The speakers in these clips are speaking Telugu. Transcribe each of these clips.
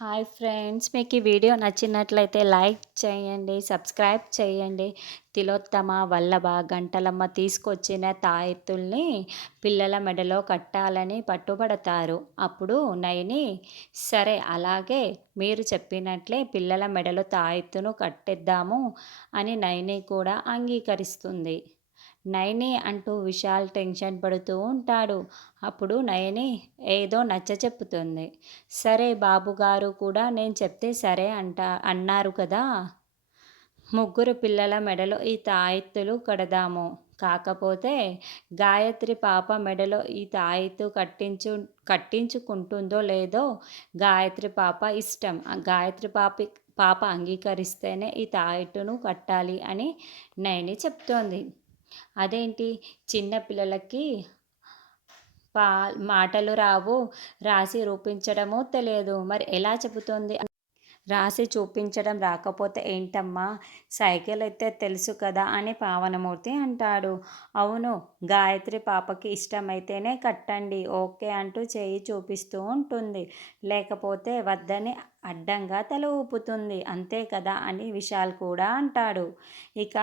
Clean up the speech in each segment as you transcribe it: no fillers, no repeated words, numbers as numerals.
హాయ్ ఫ్రెండ్స్, మీకు ఈ వీడియో నచ్చినట్లయితే లైక్ చేయండి, సబ్స్క్రైబ్ చేయండి. తిలోత్తమ, వల్లభ, గంటలమ్మ తీసుకొచ్చిన తాయెత్తుల్ని పిల్లల మెడలో కట్టాలని పట్టుబడతారు. అప్పుడు నయని, సరే అలాగే మీరు చెప్పినట్లే పిల్లల మెడలో తాయెత్తును కట్టేద్దాము అని నయని కూడా అంగీకరిస్తుంది. నయని అంటూ విశాల్ టెన్షన్ పడుతూ ఉంటాడు. అప్పుడు నయని ఏదో నచ్చచెప్పుతుంది. సరే బాబుగారు కూడా నేను చెప్తే సరే అన్నారు కదా. ముగ్గురు పిల్లల మెడలో ఈ తాయెత్తులు కడదాము. కాకపోతే గాయత్రి పాప మెడలో ఈ తాయెత్తు కట్టించుకుంటుందో లేదో గాయత్రి పాప ఇష్టం. గాయత్రి పాప అంగీకరిస్తేనే ఈ తాయెట్టును కట్టాలి అని నయని చెప్తోంది. అదేంటి, చిన్న పిల్లలకి మాటలు రావు, రాసి రూపించడమో తెలియదు, మరి ఎలా చెబుతుంది? రాసి చూపించడం రాకపోతే ఏంటమ్మా, సైకిల్ అయితే తెలుసు కదా అని పావనమూర్తి అంటాడు. అవును, గాయత్రి పాపకి ఇష్టమైతేనే కట్టండి, ఓకే అంటూ చేయి చూపిస్తూ ఉంటుంది. లేకపోతే వద్దని అడ్డంగా తల ఊపుతుంది, అంతే కదా అని విశాల్ కూడా అంటాడు. ఇక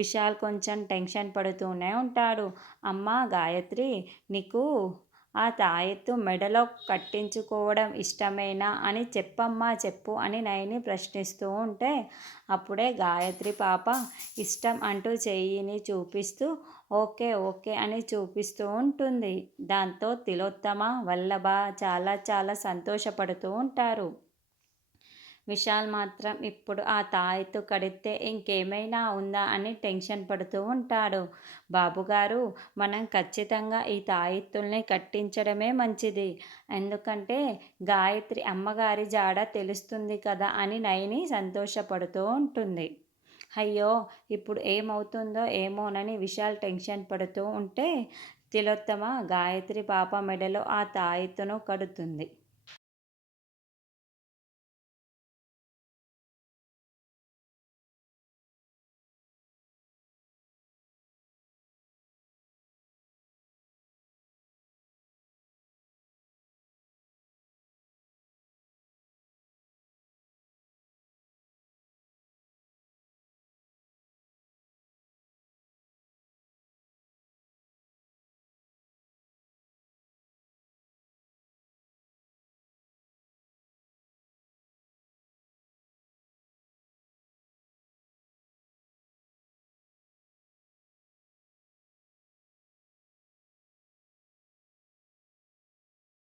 విశాల్ కొంచెం టెన్షన్ పడుతూనే ఉంటాడు. అమ్మా గాయత్రి, నీకు ఆ తాయెత్తు మెడలో కట్టించుకోవడం ఇష్టమేనా అని చెప్పమ్మా, చెప్పు అని నయని ప్రశ్నిస్తూ ఉంటే అప్పుడే గాయత్రి పాప ఇష్టం అంటూ చెయ్యిని చూపిస్తూ ఓకే ఓకే అని చూపిస్తూ ఉంటుంది. దాంతో తిలోత్తమ, వల్లభ చాలా చాలా సంతోషపడుతూ ఉంటారు. విశాల్ మాత్రం ఇప్పుడు ఆ తాయెత్తు కడితే ఇంకేమైనా ఉందా అని టెన్షన్ పడుతూ ఉంటాడు. బాబుగారు, మనం ఖచ్చితంగా ఈ తాయెత్తుల్ని కట్టించడమే మంచిది. ఎందుకంటే గాయత్రి అమ్మగారి జాడ తెలుస్తుంది కదా అని నయని సంతోషపడుతూ ఉంటుంది. అయ్యో, ఇప్పుడు ఏమవుతుందో ఏమోనని విశాల్ టెన్షన్ పడుతూ ఉంటే తిలోత్తమ గాయత్రి పాప మెడలో ఆ తాయెత్తును కడుతుంది.